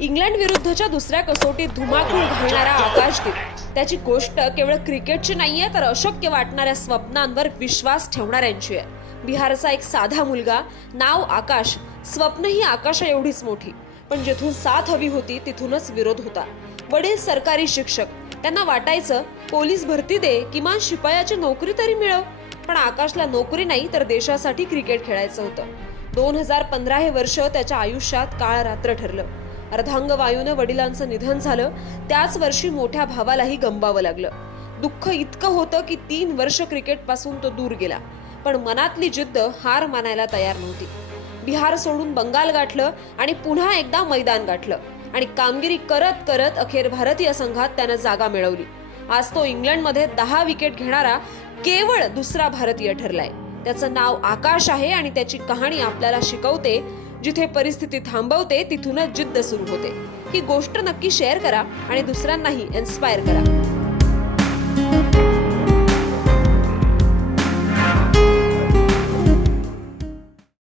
England विरुद्धच्या दुसऱ्या कसोटीत धुमाकूळ घालणारा आकाशदीप, त्याची गोष्ट केवळ क्रिकेटची नाहीये तर अशक्य वाटणाऱ्या स्वप्नांवर विश्वास ठेवणाऱ्यांची आहे. बिहारचा एक साधा मुलगा, नाव आकाश, स्वप्न ही आकाशा एवढीच मोठी, पण जिथून साथ हवी होती तिथूनच विरोध होता. वडील सरकारी शिक्षक, त्यांना वाटायचं पोलीस भरती दे, किमान शिपायाची नोकरी तरी मिळव. पण आकाशला नोकरी नाही तर देशासाठी क्रिकेट खेळायचं होतं. 2015 हे वर्ष त्याच्या आयुष्यात काळ रात्र ठरलं. अर्धांगवायूने वडिलांचं निधन झालं. त्याच वर्षी मोठ्या भावालाही गमवावं लागलं. दुःख इतकं होतं की 3 वर्ष क्रिकेटपासून तो दूर गेला, पण मनातली जिद्द हार मानायला तयार नव्हती. बिहार सोडून बंगाल गाठलं आणि पुन्हा एकदा मैदान गाठलं आणि कामगिरी करत करत अखेर भारतीय संघात त्यानं जागा मिळवली. आज तो इंग्लंडमध्ये 10 विकेट घेणारा केवळ दुसरा भारतीय ठरलाय. त्याचं नाव आकाश आहे आणि त्याची कहाणी आपल्याला शिकवते, जिथे परिस्थिती थांबवते तिथूनच जिद्द सुरू होते. ही गोष्ट नक्की शेअर करा आणि दुसऱ्यांनाही इन्स्पायर करा.